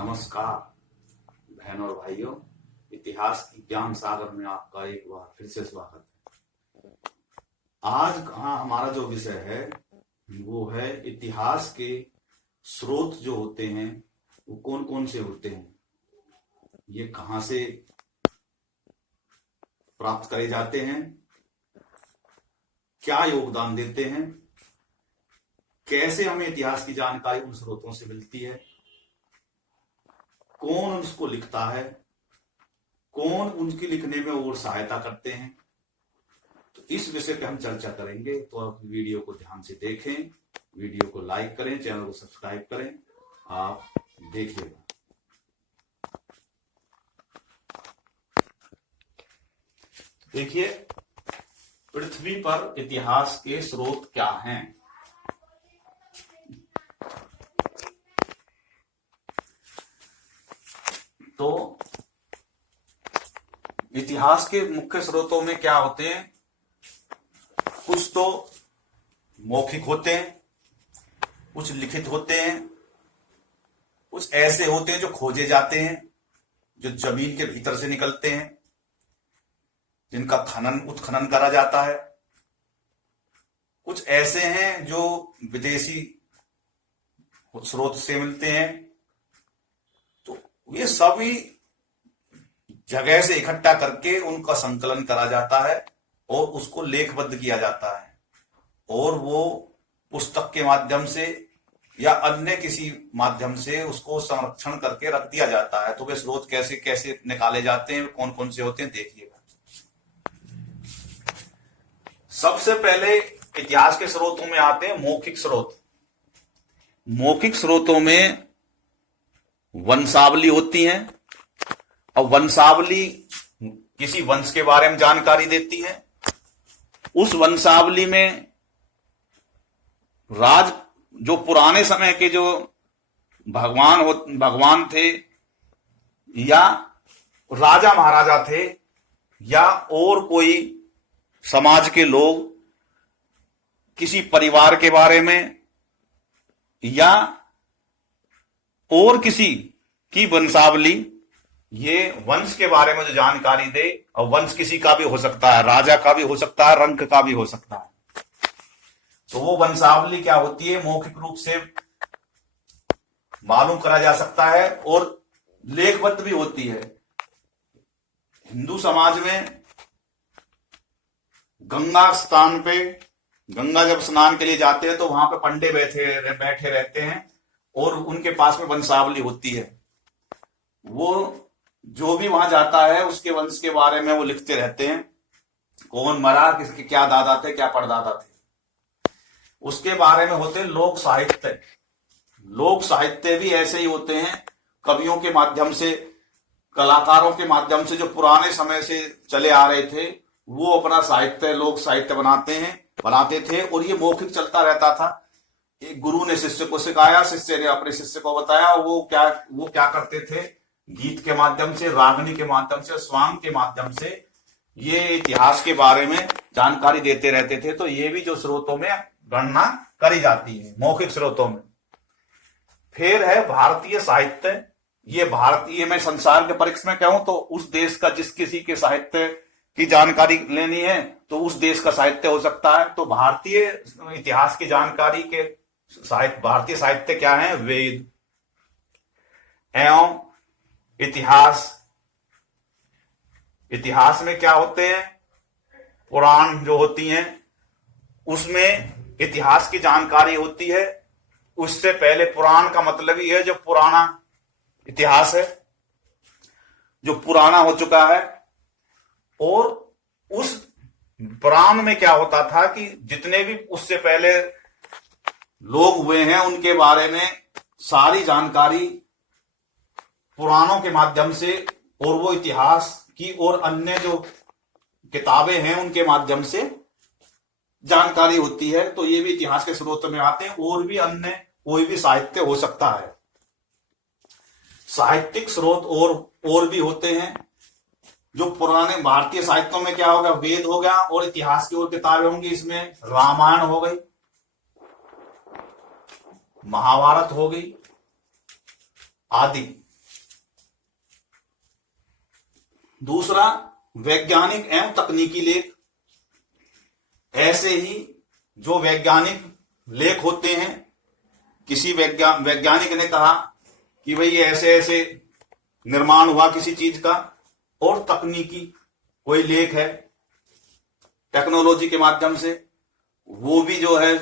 नमस्कार बहनों और भाइयों, इतिहास की ज्ञान सागर में आपका एक बार फिर से स्वागत है। आज हमारा जो विषय है वो है इतिहास के स्रोत जो होते हैं वो कौन कौन से होते हैं, ये कहां से प्राप्त करे जाते हैं, क्या योगदान देते हैं, कैसे हमें इतिहास की जानकारी उन स्रोतों से मिलती है, कौन उसको लिखता है, कौन उनकी लिखने में और सहायता करते हैं। तो इस विषय पे हम चर्चा करेंगे। तो आप वीडियो को ध्यान से देखें, वीडियो को लाइक करें, चैनल को सब्सक्राइब करें, आप देखिएगा। देखिए, पृथ्वी पर इतिहास के स्रोत क्या हैं। तो इतिहास के मुख्य स्रोतों में क्या होते हैं, कुछ तो मौखिक होते हैं, कुछ लिखित होते हैं, कुछ ऐसे होते हैं जो खोजे जाते हैं, जो जमीन के भीतर से निकलते हैं, जिनका उत्खनन करा जाता है। कुछ ऐसे हैं जो विदेशी स्रोत से मिलते हैं। तो ये सभी जगह से इकट्ठा करके उनका संकलन करा जाता है और उसको लेखबद्ध किया जाता है, और वो पुस्तक के माध्यम से या अन्य किसी माध्यम से उसको संरक्षण करके रख दिया जाता है। तो वे स्रोत कैसे कैसे निकाले जाते हैं, कौन कौन से होते हैं, देखिएगा। सबसे पहले इतिहास के स्रोतों में आते हैं मौखिक स्रोत। मौखिक स्रोतों में वंशावली होती है, और वंशावली किसी वंश के बारे में जानकारी देती है। उस वंशावली में जो पुराने समय के जो भगवान थे, या राजा महाराजा थे, या और कोई समाज के लोग, किसी परिवार के बारे में या और किसी की वंशावली, ये वंश के बारे में जो जानकारी दे। और वंश किसी का भी हो सकता है, राजा का भी हो सकता है, रंक का भी हो सकता है। तो वो वंशावली क्या होती है, मौखिक रूप से मालूम करा जा सकता है और लेखबद्ध भी होती है। हिंदू समाज में गंगा स्थान पे, गंगा जब स्नान के लिए जाते हैं तो वहां पे पंडे बैठे रहते हैं और उनके पास में वंशावली होती है। वो जो भी वहां जाता है उसके वंश के बारे में वो लिखते रहते हैं, कौन मरा, किसके क्या दादा थे, क्या परदादा थे। उसके बारे में होते हैं लोक साहित्य। लोक साहित्य भी ऐसे ही होते हैं, कवियों के माध्यम से, कलाकारों के माध्यम से, जो पुराने समय से चले आ रहे थे, वो अपना साहित्य, लोक साहित्य बनाते थे। और ये मौखिक चलता रहता था। एक गुरु ने शिष्य को सिखाया, शिष्य ने अपने शिष्य को बताया। वो क्या करते थे, गीत के माध्यम से, रागनी के माध्यम से, स्वांग के माध्यम से ये इतिहास के बारे में जानकारी देते रहते थे। तो ये भी जो स्रोतों में गणना करी जाती है, मौखिक स्रोतों में। फिर है भारतीय साहित्य। ये भारतीय, मैं संसार के परिप्रेक्ष्य में कहूं तो उस देश का जिस किसी के साहित्य की जानकारी लेनी है तो उस देश का साहित्य हो सकता है। तो भारतीय इतिहास की जानकारी के भारतीय साहित्य क्या है, वेद एवं इतिहास। इतिहास में क्या होते हैं, पुराण जो होती हैं, उसमें इतिहास की जानकारी होती है। उससे पहले पुराण का मतलब ही है जो पुराना इतिहास है, जो पुराना हो चुका है। और उस पुराण में क्या होता था कि जितने भी उससे पहले लोग हुए हैं उनके बारे में सारी जानकारी पुराणों के माध्यम से, और वो इतिहास की और अन्य जो किताबें हैं उनके माध्यम से जानकारी होती है। तो ये भी इतिहास के स्रोत में आते हैं। और भी अन्य कोई भी साहित्य हो सकता है। साहित्यिक स्रोत और भी होते हैं। जो पुराने भारतीय साहित्यों में क्या होगा, वेद हो गया, और इतिहास की और किताबें होंगी। इसमें रामायण हो गई, महाभारत हो गई आदि। दूसरा वैज्ञानिक एवं तकनीकी लेख। ऐसे ही जो वैज्ञानिक लेख होते हैं, किसी वैज्ञानिक ने कहा कि भाई ये ऐसे ऐसे निर्माण हुआ किसी चीज का, और तकनीकी कोई लेख है टेक्नोलॉजी के माध्यम से, वो भी जो है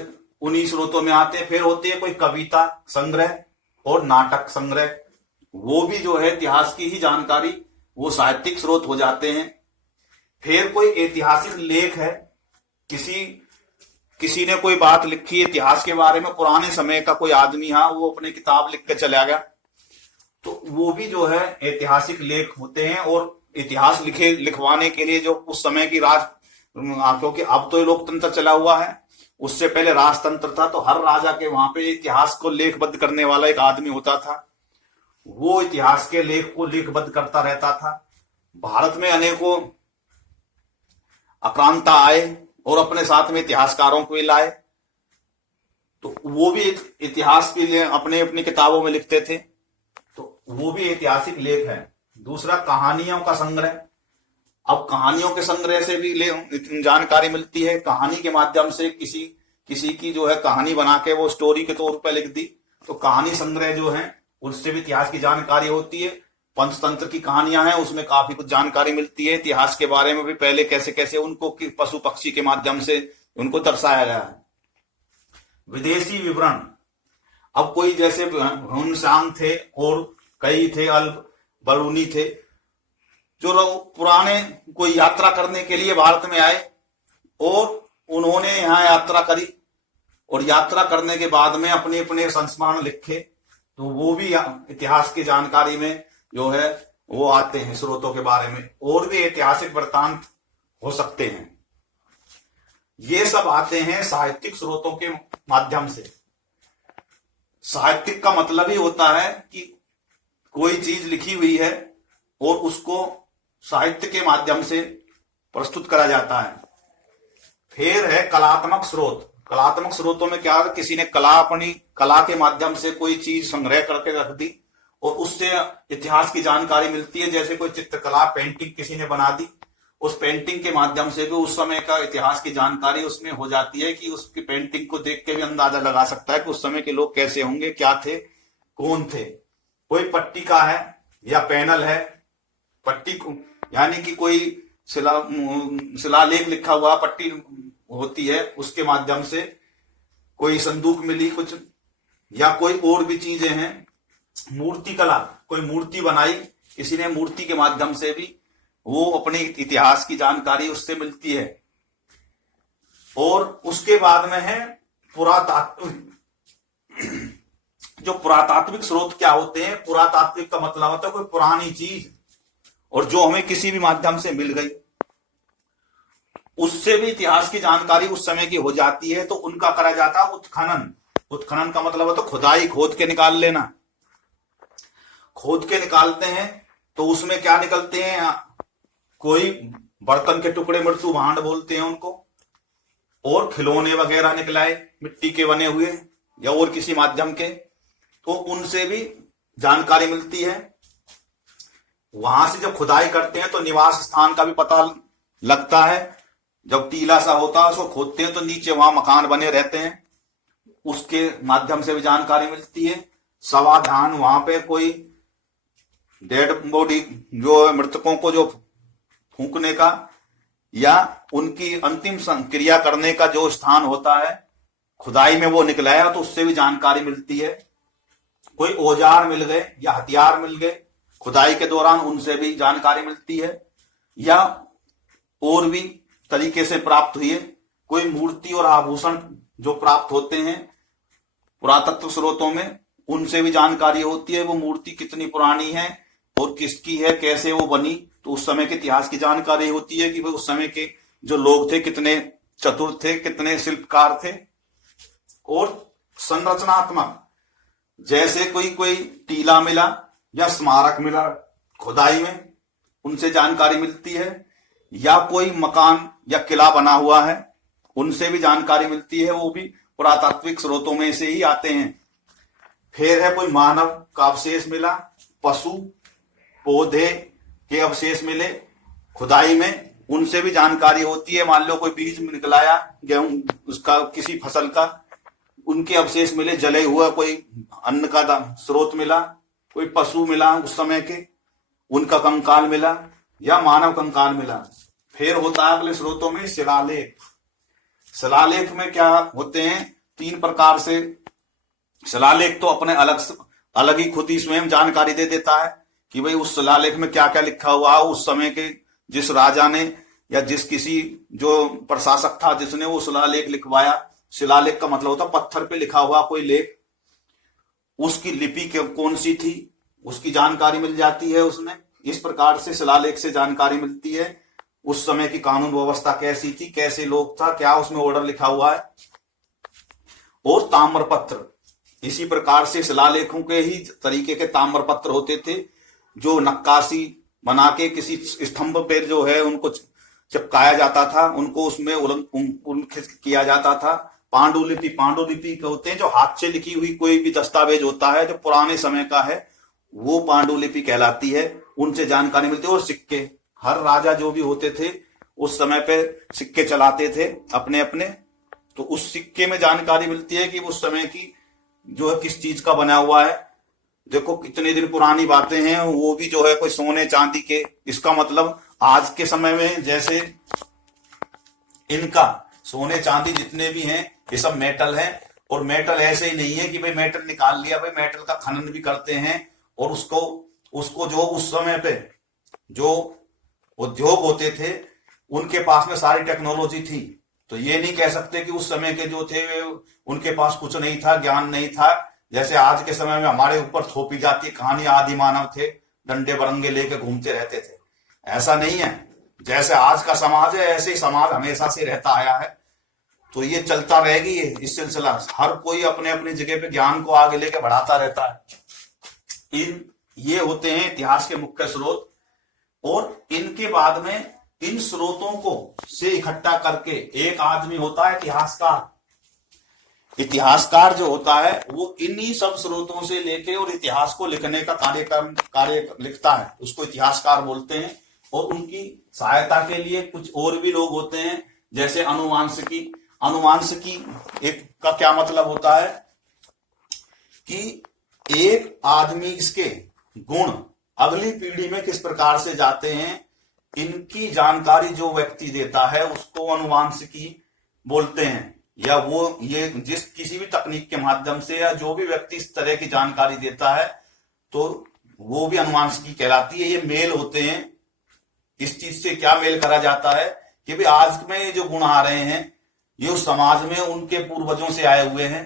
उन्हीं स्रोतों में आते हैं। फिर होती है कोई कविता संग्रह और नाटक संग्रह, वो भी जो है इतिहास की ही जानकारी, वो साहित्यिक स्रोत हो जाते हैं। फिर कोई ऐतिहासिक लेख है, किसी ने कोई बात लिखी इतिहास के बारे में, पुराने समय का कोई आदमी, हाँ, वो अपनी किताब लिख के चला गया, तो वो भी जो है ऐतिहासिक लेख होते हैं। और इतिहास लिखवाने के लिए जो उस समय की क्योंकि अब तो लोकतंत्र चला हुआ है, उससे पहले राजतंत्र था, तो हर राजा के वहां पे इतिहास को लेखबद्ध करने वाला एक आदमी होता था, वो इतिहास के लेख को लेखबद्ध करता रहता था। भारत में अनेकों आक्रांता आए और अपने साथ में इतिहासकारों को लाए, तो वो भी इतिहास के लिए अपने अपनी किताबों में लिखते थे, तो वो भी ऐतिहासिक लेख है। दूसरा कहानियों का संग्रह। अब कहानियों के संग्रह से भी जानकारी मिलती है। कहानी के माध्यम से किसी की जो है कहानी बना के वो स्टोरी के तौर पर लिख दी, तो कहानी संग्रह जो है उससे भी इतिहास की जानकारी होती है। पंचतंत्र की कहानियां हैं, उसमें काफी कुछ जानकारी मिलती है इतिहास के बारे में भी, पहले कैसे कैसे उनको पशु पक्षी के माध्यम से उनको दर्शाया गया है। विदेशी विवरण। अब कोई जैसे घनश्याम थे और कई थे, अल्प बरूनी थे, जो पुराने कोई यात्रा करने के लिए भारत में आए और उन्होंने यहाँ यात्रा करी, और यात्रा करने के बाद में अपने अपने संस्मरण लिखे, तो वो भी इतिहास की जानकारी में जो है वो आते हैं स्रोतों के बारे में। और भी ऐतिहासिक वृत्तांत हो सकते हैं, ये सब आते हैं साहित्यिक स्रोतों के माध्यम से। साहित्यिक का मतलब ही होता है कि कोई चीज लिखी हुई है और उसको साहित्य के माध्यम से प्रस्तुत करा जाता है। फिर है कलात्मक स्रोत। कलात्मक स्रोतों में क्या है, किसी ने अपनी कला के माध्यम से कोई चीज संग्रह करके रख दी और उससे इतिहास की जानकारी मिलती है। जैसे कोई चित्रकला, पेंटिंग किसी ने बना दी, उस पेंटिंग के माध्यम से भी उस समय का इतिहास की जानकारी उसमें हो जाती है, कि उसकी पेंटिंग को देख के भी अंदाजा लगा सकता है कि उस समय के लोग कैसे होंगे, क्या थे, कौन थे। कोई पट्टिका है या पैनल है, पट्टी को यानी कि कोई शिलालेख लिखा हुआ पट्टी होती है, उसके माध्यम से कोई संदूक मिली कुछ, या कोई और भी चीजें हैं। मूर्ति कला, कोई मूर्ति बनाई किसी ने, मूर्ति के माध्यम से भी वो अपने इतिहास की जानकारी उससे मिलती है। और उसके बाद में है पुरातात्विक। जो पुरातात्विक स्रोत क्या होते हैं, पुरातात्विक का मतलब होता है कोई पुरानी चीज, और जो हमें किसी भी माध्यम से मिल गई, उससे भी इतिहास की जानकारी उस समय की हो जाती है, तो उनका करा जाता है उत्खनन। उत्खनन का मतलब होता है खुदाई, खोद के निकाल लेना। खोद के निकालते हैं तो उसमें क्या निकलते हैं, कोई बर्तन के टुकड़े, मृत्यु भांड बोलते हैं उनको, और खिलौने वगैरह निकलाए मिट्टी के बने हुए या और किसी माध्यम के, तो उनसे भी जानकारी मिलती है। वहां से जब खुदाई करते हैं तो निवास स्थान का भी पता लगता है। जब टीला सा होता है उसको खोदते हैं तो नीचे वहां मकान बने रहते हैं, उसके माध्यम से भी जानकारी मिलती है। समाधान, वहां पे कोई डेड बॉडी जो मृतकों को जो फूंकने का या उनकी अंतिम क्रिया करने का जो स्थान होता है, खुदाई में वो निकलाया तो उससे भी जानकारी मिलती है। कोई औजार मिल गए या हथियार मिल गए खुदाई के दौरान, उनसे भी जानकारी मिलती है। या और भी तरीके से प्राप्त हुई है। कोई मूर्ति और आभूषण जो प्राप्त होते हैं पुरातत्व स्रोतों में, उनसे भी जानकारी होती है। वो मूर्ति कितनी पुरानी है और किसकी है, कैसे वो बनी, तो उस समय के इतिहास की जानकारी होती है कि भाई उस समय के जो लोग थे कितने चतुर थे, कितने शिल्पकार थे। और संरचनात्मक, जैसे कोई टीला मिला या स्मारक मिला खुदाई में, उनसे जानकारी मिलती है। या कोई मकान या किला बना हुआ है, उनसे भी जानकारी मिलती है, वो भी पुरातात्विक स्रोतों में से ही आते हैं। फिर है कोई मानव का अवशेष मिला, पशु पौधे के अवशेष मिले, खुदाई में उनसे भी जानकारी होती है। मान लो कोई बीज निकलाया गेहूं उसका, किसी फसल का, उनके अवशेष मिले, जले हुआ कोई अन्न का स्रोत मिला, कोई पशु मिला उस समय के, उनका कंकाल मिला या मानव कंकाल मिला। फिर होता है अगले स्रोतों में शिलालेख। शिलालेख में क्या होते हैं, 3 प्रकार से। शिलालेख तो अपने अलग ही खुद ही स्वयं जानकारी दे देता है कि भाई उस शिलालेख में क्या क्या लिखा हुआ है, उस समय के जिस राजा ने या जिस किसी जो प्रशासक था जिसने वो शिलालेख लिखवाया। शिलालेख का मतलब होता पत्थर पे लिखा हुआ कोई लेख, उसकी लिपि कौन सी थी उसकी जानकारी मिल जाती है उसमें। इस प्रकार से शिलालेख से जानकारी मिलती है उस समय की कानून व्यवस्था कैसी थी, कैसे लोग था, क्या उसमें ऑर्डर लिखा हुआ है। और ताम्रपत्र, इसी प्रकार से शिलालेखों के ही तरीके के ताम्रपत्र होते थे जो नक्काशी बना के किसी स्तंभ पे जो है उनको चिपकाया जाता था, उनको उसमें उल्लिखित किया जाता था। पांडुलिपि, पांडुलिपि होते हैं जो हाथ से लिखी हुई कोई भी दस्तावेज होता है जो पुराने समय का है, वो पांडुलिपि कहलाती है, उनसे जानकारी मिलती है। और सिक्के, हर राजा जो भी होते थे उस समय पे सिक्के चलाते थे अपने अपने, तो उस सिक्के में जानकारी मिलती है कि उस समय की जो है किस चीज का बना हुआ है। देखो कितने दिन पुरानी बातें हैं, वो भी जो है कोई सोने चांदी के। इसका मतलब आज के समय में जैसे इनका सोने चांदी जितने भी हैं ये सब मेटल है, और मेटल ऐसे ही नहीं है कि भाई मेटल निकाल लिया, भाई मेटल का खनन भी करते हैं और उसको जो उस समय पे जो उद्योग होते थे उनके पास में सारी टेक्नोलॉजी थी। तो ये नहीं कह सकते कि उस समय के जो थे उनके पास कुछ नहीं था, ज्ञान नहीं था। जैसे आज के समय में हमारे ऊपर थोपी जाती कहानी आदि मानव थे, डंडे बरंगे लेके घूमते रहते थे, ऐसा नहीं है। जैसे आज का समाज है ऐसे ही समाज हमेशा से रहता आया है, तो ये चलता रहेगी इस सिलसिला। हर कोई अपने अपनी जगह पे ज्ञान को आगे लेके बढ़ाता रहता है। ये होते हैं इतिहास के मुख्य स्रोत, और इनके बाद में इन स्रोतों को से इकट्ठा करके एक आदमी होता है इतिहासकार। इतिहासकार जो होता है वो इन्हीं सब स्रोतों से लेके और इतिहास को लिखने का कार्य लिखता है, उसको इतिहासकार बोलते हैं। और उनकी सहायता के लिए कुछ और भी लोग होते हैं, जैसे अनुवांशिकी। अनुवांशिकी एक का क्या मतलब होता है कि एक आदमी इसके गुण अगली पीढ़ी में किस प्रकार से जाते हैं, इनकी जानकारी जो व्यक्ति देता है उसको अनुवांशिकी बोलते हैं। या वो ये जिस किसी भी तकनीक के माध्यम से या जो भी व्यक्ति इस तरह की जानकारी देता है तो वो भी अनुवांशिकी कहलाती है। ये मेल होते हैं, इस चीज से क्या मेल करा जाता है कि भाई आज में जो गुण आ रहे हैं ये उस समाज में उनके पूर्वजों से आए हुए हैं।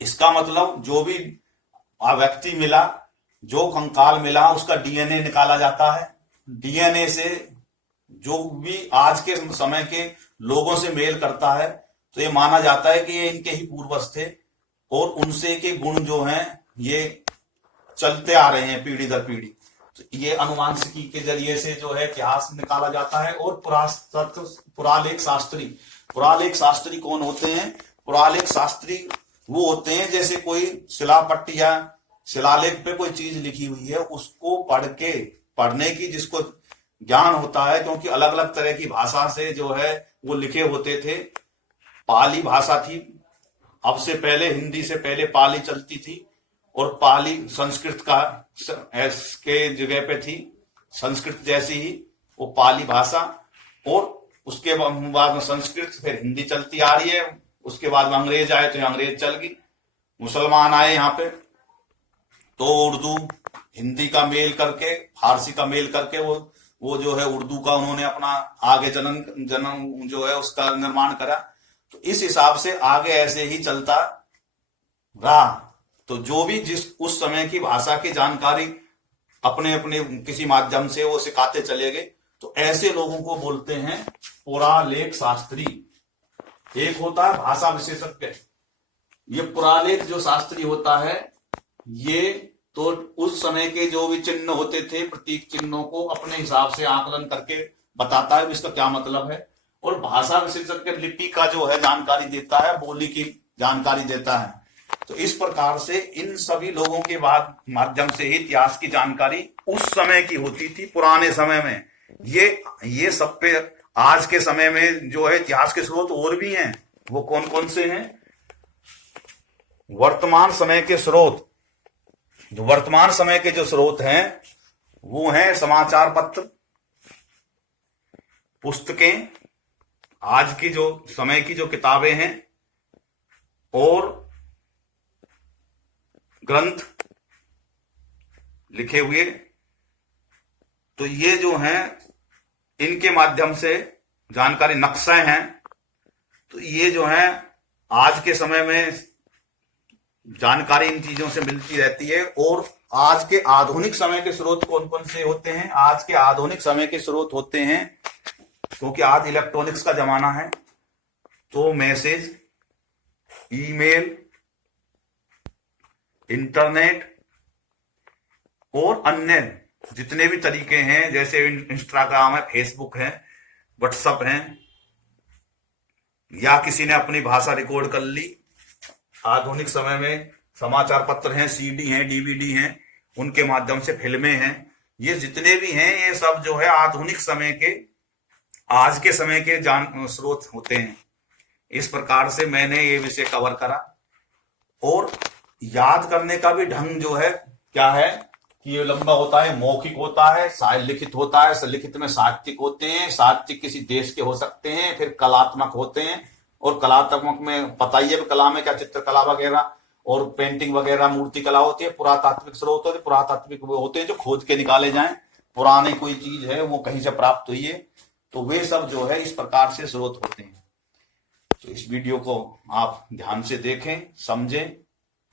इसका मतलब जो भी व्यक्ति मिला, जो कंकाल मिला, उसका डीएनए निकाला जाता है। डीएनए से जो भी आज के समय के लोगों से मेल करता है तो ये माना जाता है कि ये इनके ही पूर्वज थे और उनसे के गुण जो हैं ये चलते आ रहे हैं पीढ़ी दर पीढ़ी। तो ये अनुवांशिकी के जरिए से जो है इतिहास निकाला जाता है। और पुरालेख शास्त्री, पुरालेख शास्त्री कौन होते हैं? पुरालेख शास्त्री वो होते हैं जैसे कोई शिलापट्टी या शिलालेख पे कोई चीज लिखी हुई है उसको पढ़ने की जिसको ज्ञान होता है, क्योंकि अलग अलग तरह की भाषा से जो है वो लिखे होते थे। पाली भाषा थी, अब से पहले हिंदी से पहले पाली चलती थी, और पाली संस्कृत का के जगह पे थी, संस्कृत जैसी ही वो पाली भाषा। और उसके बाद में संस्कृत, फिर हिंदी चलती आ रही है। उसके बाद में अंग्रेज आए तो अंग्रेज चल गई, मुसलमान आए यहाँ पे तो उर्दू हिंदी का मेल करके, फारसी का मेल करके वो जो है उर्दू का उन्होंने अपना आगे जन्म जो है उसका निर्माण करा। तो इस हिसाब से आगे ऐसे ही चलता रहा। तो जो भी जिस उस समय की भाषा की जानकारी अपने अपने किसी माध्यम से वो सिखाते चले गए, तो ऐसे लोगों को बोलते हैं पुरालेख शास्त्री। एक होता है भाषा विशेषज्ञ। ये पुरालेख जो शास्त्री होता है ये तो उस समय के जो भी चिन्ह होते थे, प्रतीक चिन्हों को अपने हिसाब से आकलन करके बताता है इसका क्या मतलब है। और भाषा विशेषज्ञ लिपि का जो है जानकारी देता है, बोली की जानकारी देता है। तो इस प्रकार से इन सभी लोगों के बाद माध्यम से ही इतिहास की जानकारी उस समय की होती थी, पुराने समय में। ये सब पे आज के समय में जो है इतिहास के स्रोत और भी हैं। वो कौन कौन से हैं? वर्तमान समय के स्रोत, जो वर्तमान समय के जो स्रोत हैं वो हैं समाचार पत्र, पुस्तकें, आज की जो समय की जो किताबें हैं और ग्रंथ लिखे हुए। तो ये जो हैं इनके माध्यम से जानकारी, नक्शे हैं, तो ये जो है आज के समय में जानकारी इन चीजों से मिलती रहती है। और आज के आधुनिक समय के स्रोत कौन कौन से होते हैं? आज के आधुनिक समय के स्रोत होते हैं, क्योंकि आज इलेक्ट्रॉनिक्स का जमाना है, तो मैसेज, ईमेल, इंटरनेट और अन्य जितने भी तरीके हैं, जैसे इंस्टाग्राम है, फेसबुक है, व्हाट्सएप है, या किसी ने अपनी भाषा रिकॉर्ड कर ली। आधुनिक समय में समाचार पत्र हैं, सीडी हैं, डीवीडी हैं, उनके माध्यम से फिल्में हैं। ये जितने भी हैं ये सब जो है आधुनिक समय के, आज के समय के स्रोत होते हैं। इस प्रकार से मैंने ये विषय कवर करा। और याद करने का भी ढंग जो है क्या है कि ये लंबा होता है, मौखिक होता है, लिखित होता है, लिखित में साहित्यिक होते हैं, साहित्यिक किसी देश के हो सकते हैं, फिर कलात्मक होते हैं, और कलात्मक में पता ही है कला में क्या, चित्रकला वगैरह और पेंटिंग वगैरह, मूर्ति कला होती है। पुरातात्विक स्रोत होते हैं, पुरातात्विक वो होते हैं जो खोज के निकाले जाएं, पुरानी कोई चीज है वो कहीं से प्राप्त हुई है, तो वे सब जो है इस प्रकार से स्रोत होते हैं। तो इस वीडियो को आप ध्यान से देखें,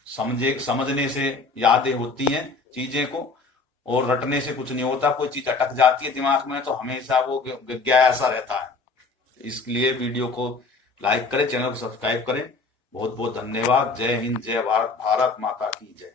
समझने से यादें होती हैं चीजें को, और रटने से कुछ नहीं होता। कोई चीज अटक जाती है दिमाग में तो हमेशा वो जिज्ञासा रहता है। इसलिए वीडियो को लाइक करें, चैनल को सब्सक्राइब करें। बहुत बहुत धन्यवाद। जय हिंद, जय भारत, भारत माता की जय।